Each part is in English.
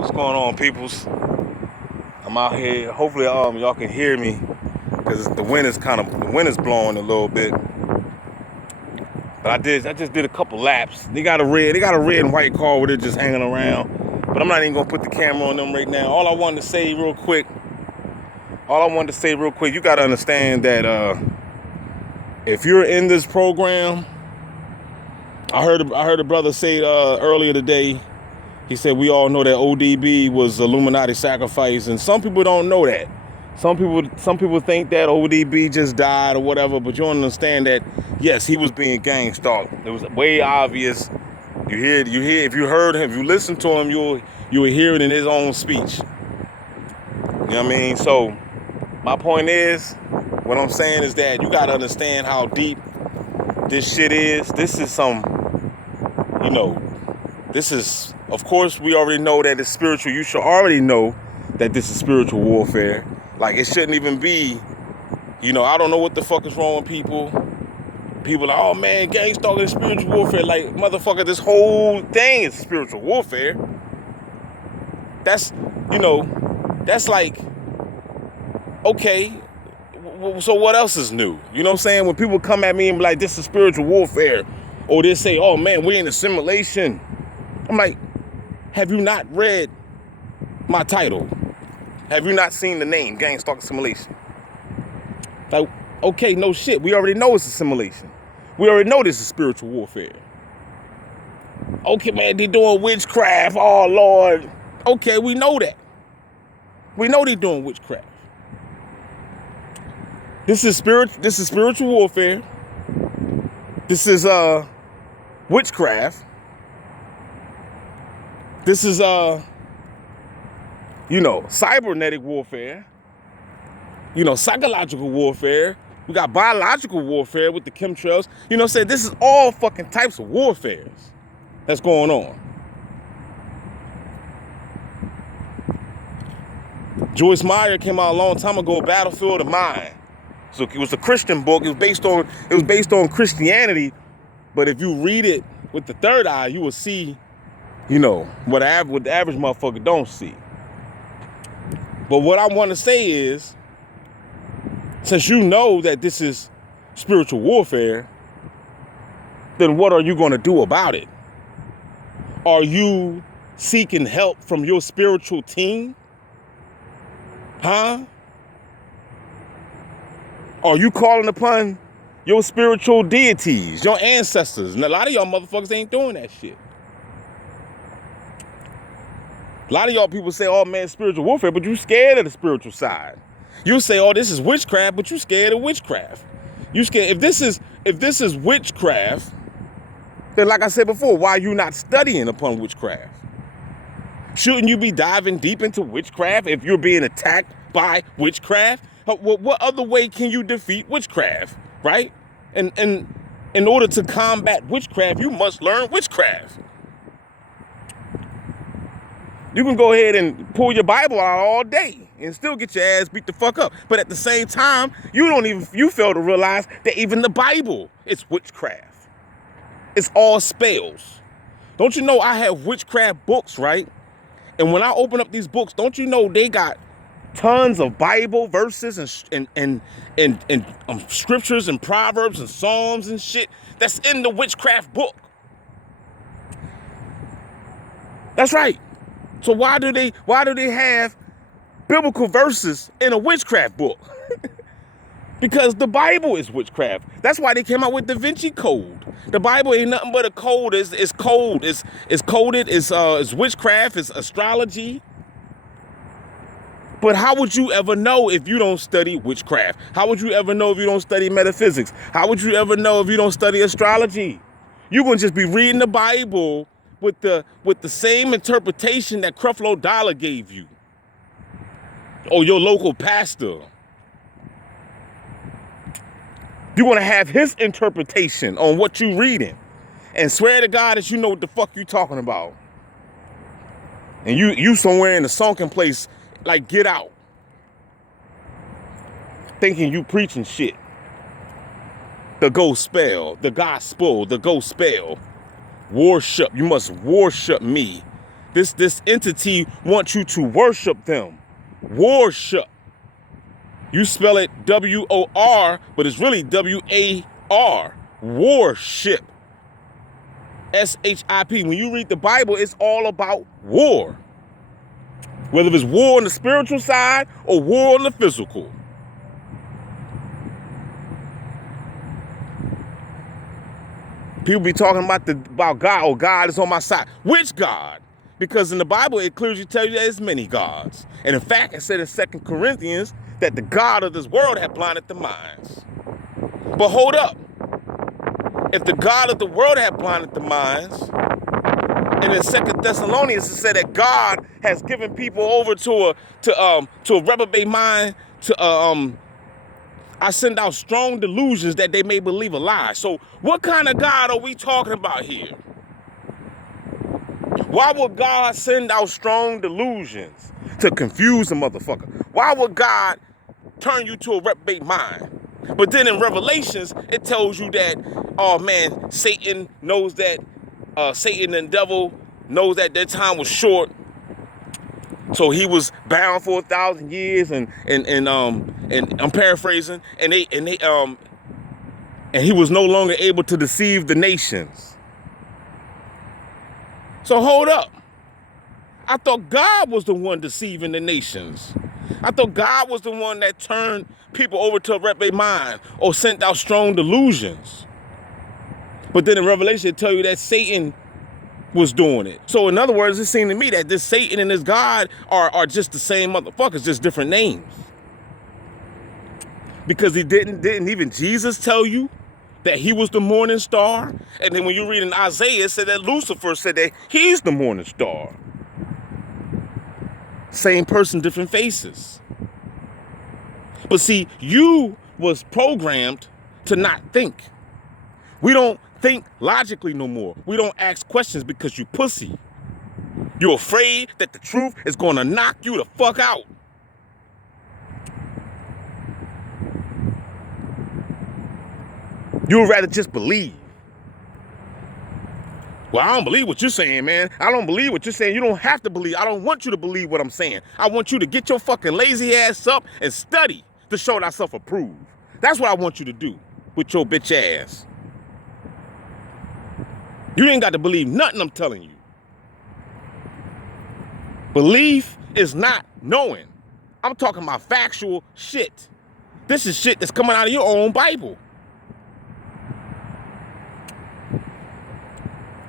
What's going on, peoples? I'm out here. Hopefully, y'all can hear me because the wind is blowing a little bit. But I just did a couple laps. They got a red and white car with it just hanging around. But I'm not even gonna put the camera on them right now. All I wanted to say real quick, you gotta understand that if you're in this program, I heard a brother say earlier today. He said we all know that ODB was Illuminati sacrifice, and some people don't know that. Some people think that ODB just died or whatever, but you don't understand that yes, he was being gang stalked. It was way obvious. You hear if you heard him, if you listen to him, you will hear it in his own speech. You know what I mean? So my point is, what I'm saying is that you gotta understand how deep this shit is. This is of course, we already know that it's spiritual. You should already know that this is spiritual warfare. Like, it shouldn't even be, I don't know what the fuck is wrong with people. People are like, oh man, gang stalking is spiritual warfare. Like, motherfucker, this whole thing is spiritual warfare. That's like, okay, so what else is new? You know what I'm saying? When people come at me and be like, this is spiritual warfare, or they say, oh man, we're in a simulation. I'm like, have you not read my title? Have you not seen the name, Gangstalking Simulation? Like, okay, no shit. We already know it's a simulation. We already know this is spiritual warfare. Okay, man, they doing witchcraft. Oh, Lord. Okay, we know that. We know they doing witchcraft. This is spiritual warfare. This is witchcraft. This is cybernetic warfare. Psychological warfare. We got biological warfare with the chemtrails. This is all fucking types of warfares that's going on. Joyce Meyer came out a long time ago, Battlefield of Mind. So it was a Christian book. It was based on Christianity, but if you read it with the third eye, you will see, what the average motherfucker don't see. But what I want to say is, since you know that this is spiritual warfare, then what are you going to do about it? Are you seeking help from your spiritual team? Huh? Are you calling upon your spiritual deities, your ancestors? And a lot of y'all motherfuckers ain't doing that shit. A lot of y'all people say, oh man, spiritual warfare, but you scared of the spiritual side. You say, oh, this is witchcraft, but you scared of witchcraft. You scared. If this is witchcraft, then like I said before, why are you not studying upon witchcraft? Shouldn't you be diving deep into witchcraft if you're being attacked by witchcraft? What other way can you defeat witchcraft, right? And in order to combat witchcraft, you must learn witchcraft. You can go ahead and pull your Bible out all day and still get your ass beat the fuck up. But at the same time, you fail to realize that even the Bible is witchcraft. It's all spells. Don't you know I have witchcraft books, right? And when I open up these books, don't you know they got tons of Bible verses and scriptures and proverbs and psalms and shit that's in the witchcraft book. That's right. So why do they have biblical verses in a witchcraft book? Because the Bible is witchcraft. That's why they came out with Da Vinci Code. The Bible ain't nothing but a code. It's code. It's coded. It's witchcraft. It's astrology. But how would you ever know if you don't study witchcraft? How would you ever know if you don't study metaphysics? How would you ever know if you don't study astrology? You're gonna just be reading the Bible with the same interpretation that Creflo Dollar gave you, or your local pastor. You're gonna have his interpretation on what you reading, and swear to God that you know what the fuck you talking about. And you somewhere in a sunken place, like Get Out, thinking you preaching shit. The gospel. Worship. You must worship me This entity wants you to worship them. Worship. You spell it W-O-R, but it's really W-A-R. Worship. S-H-I-P. When you read the Bible, it's all about war. Whether it's war on the spiritual side or war on the physical. People be talking about God, or God is on my side. Which God? Because in the Bible, it clearly tells you that there's many gods. And in fact, it said in 2 Corinthians that the God of this world had blinded the minds. But hold up. If the God of the world had blinded the minds, and in 2 Thessalonians it said that God has given people over to a reprobate mind, I send out strong delusions that they may believe a lie. So what kind of God are we talking about here? Why would God send out strong delusions to confuse the motherfucker? Why would God turn you to a reprobate mind? But then in Revelations, it tells you that, oh man, Satan knows that, Satan and devil knows that their time was short. So he was bound for 1,000 years, and I'm paraphrasing, and he was no longer able to deceive the nations. So hold up. I thought God was the one deceiving the nations. I thought God was the one that turned people over to a reprobate mind or sent out strong delusions. But then in Revelation, it tells you that Satan was doing it. So in other words, it seemed to me that this Satan and this God are just the same motherfuckers, just different names. Because he didn't even Jesus tell you that he was the morning star? And then when you read in Isaiah, it said that Lucifer said that he's the morning star. Same person, different faces. But see, you was programmed to not think. We don't think logically no more. We don't ask questions because you pussy. You're afraid that the truth is going to knock you the fuck out. You would rather just believe. Well, I don't believe what you're saying, man. I don't believe what you're saying. You don't have to believe. I don't want you to believe what I'm saying. I want you to get your fucking lazy ass up and study to show thyself approved. That's what I want you to do with your bitch ass. You ain't got to believe nothing I'm telling you. Belief is not knowing. I'm talking about factual shit. This is shit that's coming out of your own Bible.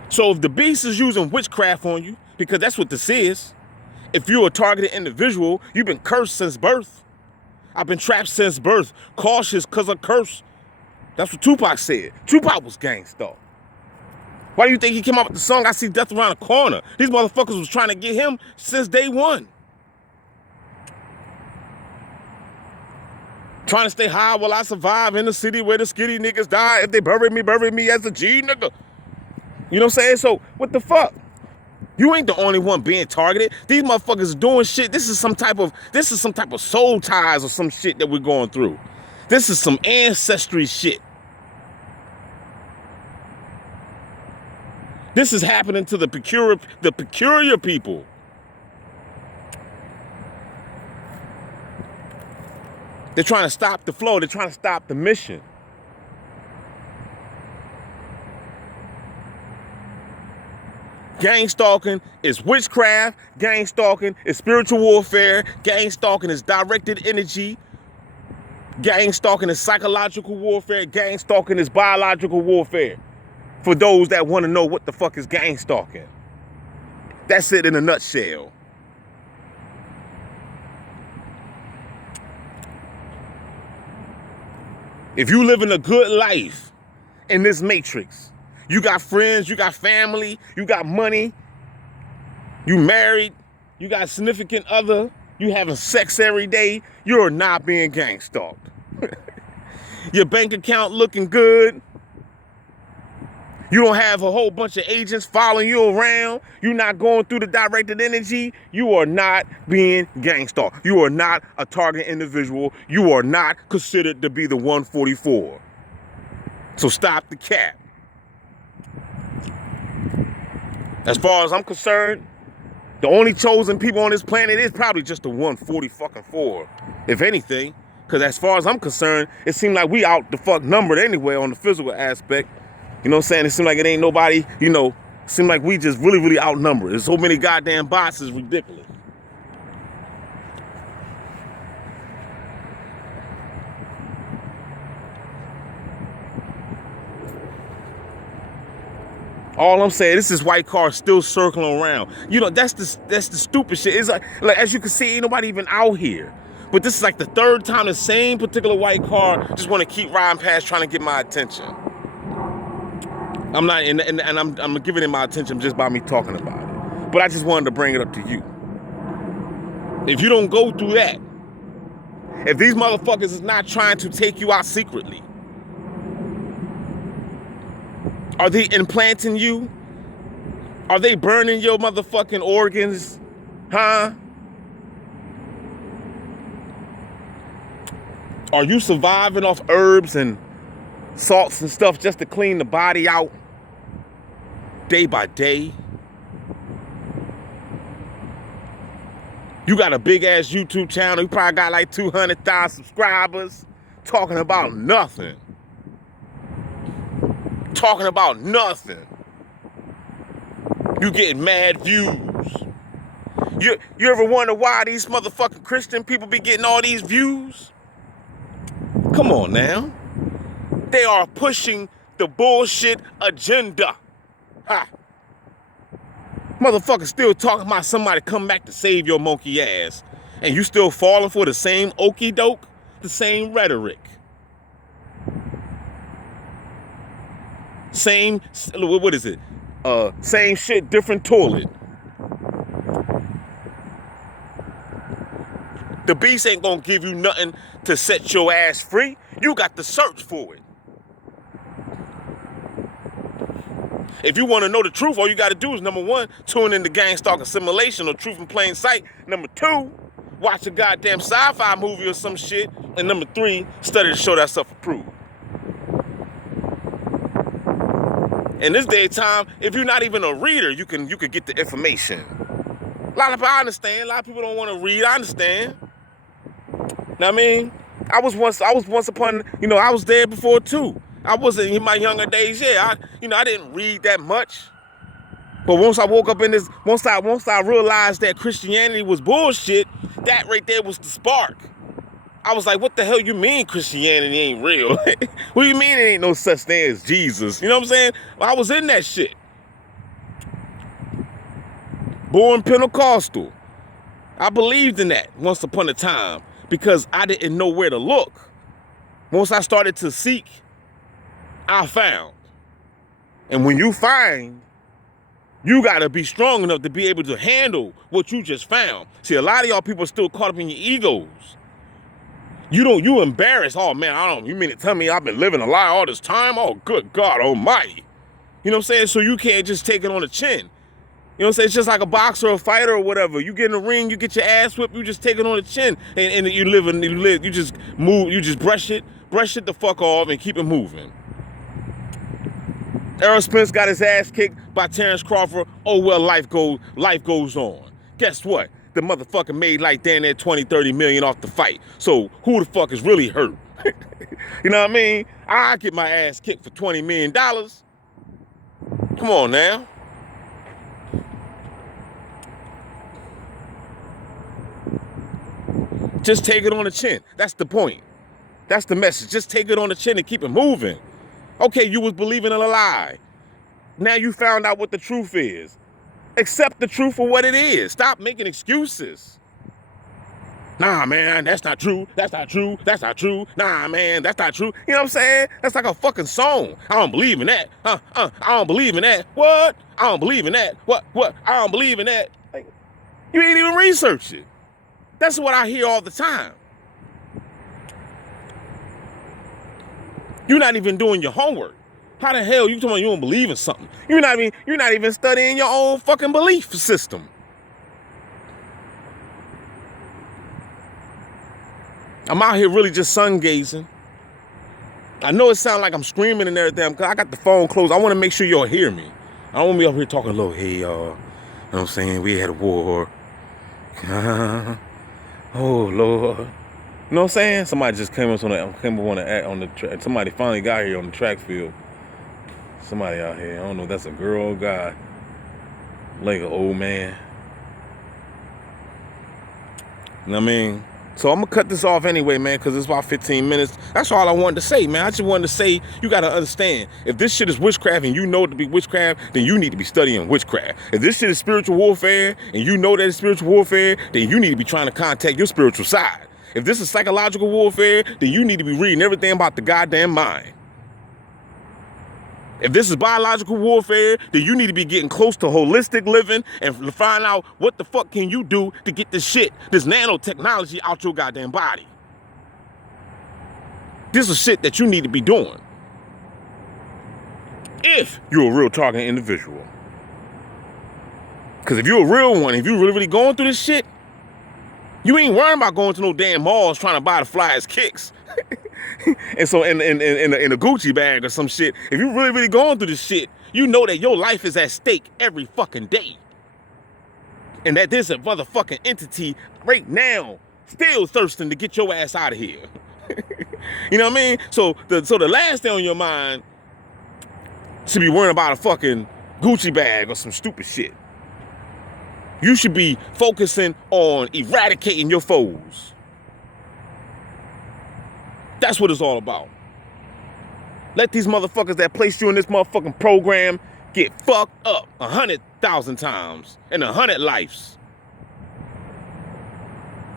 So if the beast is using witchcraft on you, because that's what this is, if you're a targeted individual, you've been cursed since birth. I've been trapped since birth. Cautious because of curse. That's what Tupac said. Tupac was gangsta. Why do you think he came out with the song, I See Death Around the Corner? These motherfuckers was trying to get him since day one. Trying to stay high while I survive in the city where the skitty niggas die. If they bury me as a G nigga. You know what I'm saying? So, what the fuck? You ain't the only one being targeted. These motherfuckers doing shit. This is some type of soul ties or some shit that we're going through. This is some ancestry shit. This is happening to the peculiar people. They're trying to stop the flow. They're trying to stop the mission. Gangstalking is witchcraft. Gangstalking is spiritual warfare. Gangstalking is directed energy. Gangstalking is psychological warfare. Gangstalking is biological warfare. For those that want to know what the fuck is gangstalking. That's it in a nutshell. If you living a good life in this matrix, you got friends, you got family, you got money, you married, you got a significant other, you having sex every day, you're not being gangstalked. Your bank account looking good. You don't have a whole bunch of agents following you around. You're not going through the directed energy. You are not being gangstalked. You are not a target individual. You are not considered to be the 144. So stop the cap. As far as I'm concerned, The only chosen people on this planet is probably just the 144, if anything. Because as far as I'm concerned, it seems like we out the fuck numbered anyway on the physical aspect. You know what I'm saying? It seems like it ain't nobody, you know, seems like we just really, really outnumbered. There's so many goddamn bots, it's ridiculous. All I'm saying, this is white car still circling around. You know, that's the stupid shit. It's like as you can see, ain't nobody even out here. But this is like the third time the same particular white car just want to keep riding past trying to get my attention. I'm not, and I'm giving it my attention just by me talking about it. But I just wanted to bring it up to you. If you don't go through that, if these motherfuckers is not trying to take you out secretly, are they implanting you? Are they burning your motherfucking organs? Huh? Are you surviving off herbs and salts and stuff just to clean the body out day by day? You got a big ass YouTube channel. You probably got like 200,000 subscribers talking about nothing. Talking about nothing. You getting mad views. You ever wonder why these motherfucking Christian people be getting all these views? Come on now. They are pushing the bullshit agenda. Ha. Motherfuckers still talking about somebody come back to save your monkey ass. And you still falling for the same okey doke, the same rhetoric. Same, what is it? Same shit, different toilet. The beast ain't gonna give you nothing to set your ass free. You got to search for it. If you want to know the truth, all you got to do is, number one, tune in to Gangstalking Simulation or Truth in Plain Sight. Number two, watch a goddamn sci-fi movie or some shit. And number three, study to show that stuff approved. In this day and time, if you're not even a reader, you can get the information. A lot of people, I understand. A lot of people don't want to read. I understand. Know what I mean? I was once upon, you know, I was there before too. I wasn't in my younger days, yeah. I didn't read that much. But once I woke up in this, once I realized that Christianity was bullshit, that right there was the spark. I was like, what the hell you mean Christianity ain't real? What do you mean it ain't no such thing as Jesus? You know what I'm saying? Well, I was in that shit. Born Pentecostal. I believed in that once upon a time because I didn't know where to look. Once I started to seek, I found. And when you find, you got to be strong enough to be able to handle what you just found. See, a lot of y'all people are still caught up in your egos. You embarrassed. Oh man, you mean to tell me I've been living a lie all this time? Oh, good God almighty. You know what I'm saying? So you can't just take it on the chin. You know what I'm saying? It's just like a boxer or a fighter or whatever. You get in the ring, you get your ass whipped, you just take it on the chin. And you just move, you just brush it the fuck off and keep it moving. Errol Spence got his ass kicked by Terrence Crawford. Oh well, life goes on. Guess what? The motherfucker made like damn near 20, 30 million off the fight. So who the fuck is really hurt? You know what I mean? I get my ass kicked for $20 million. Come on now. Just take it on the chin. That's the point. That's the message. Just take it on the chin and keep it moving. Okay, you was believing in a lie. Now you found out what the truth is. Accept the truth for what it is. Stop making excuses. Nah, man, that's not true. That's not true. That's not true. Nah, man, that's not true. You know what I'm saying? That's like a fucking song. I don't believe in that. I don't believe in that. What? I don't believe in that. What? I don't believe in that. Like, you ain't even researched it. That's what I hear all the time. You're not even doing your homework. How the hell you talking about you don't believe in something? You're not even studying your own fucking belief system. I'm out here really just sun gazing. I know it sounds like I'm screaming and everything because I got the phone closed. I want to make sure y'all hear me. I don't want to be up here talking low. Hey, y'all. know what I'm saying? We had a war. Oh, Lord. You know what I'm saying? Somebody just came up on the track. Somebody finally got here on the track field. Somebody out here. I don't know if that's a girl or guy. Like an old man. You know what I mean? So I'm going to cut this off anyway, man, because it's about 15 minutes. That's all I wanted to say, man. I just wanted to say, you got to understand, if this shit is witchcraft and you know it to be witchcraft, then you need to be studying witchcraft. If this shit is spiritual warfare and you know that it's spiritual warfare, then you need to be trying to contact your spiritual side. If this is psychological warfare, then you need to be reading everything about the goddamn mind. If this is biological warfare, then you need to be getting close to holistic living and find out what the fuck can you do to get this shit, this nanotechnology out your goddamn body. This is shit that you need to be doing. If you're a real targeted individual. Because if you're a real one, if you're really going through this shit, you ain't worrying about going to no damn malls trying to buy the flyest kicks. And so in a Gucci bag or some shit, if you really going through this shit, you know that your life is at stake every fucking day. And that there's a motherfucking entity right now still thirsting to get your ass out of here. You know what I mean? So the last thing on your mind should be worrying about a fucking Gucci bag or some stupid shit. You should be focusing on eradicating your foes. That's what it's all about. Let these motherfuckers that placed you in this motherfucking program get fucked up 100,000 times in 100 lives.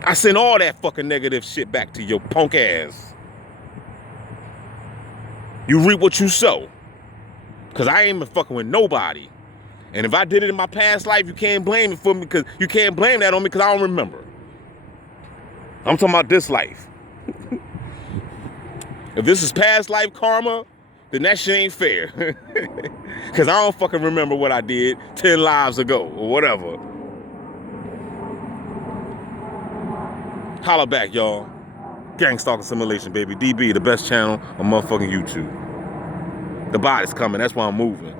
I send all that fucking negative shit back to your punk ass. You reap what you sow. Because I ain't been fucking with nobody. And if I did it in my past life, you can't blame it for me, because you can't blame that on me because I don't remember. I'm talking about this life. If this is past life karma, then that shit ain't fair. Because I don't fucking remember what I did 10 lives ago or whatever. Holla back, y'all. Gangstalking Simulation, baby. DB, the best channel on motherfucking YouTube. The body's coming. That's why I'm moving.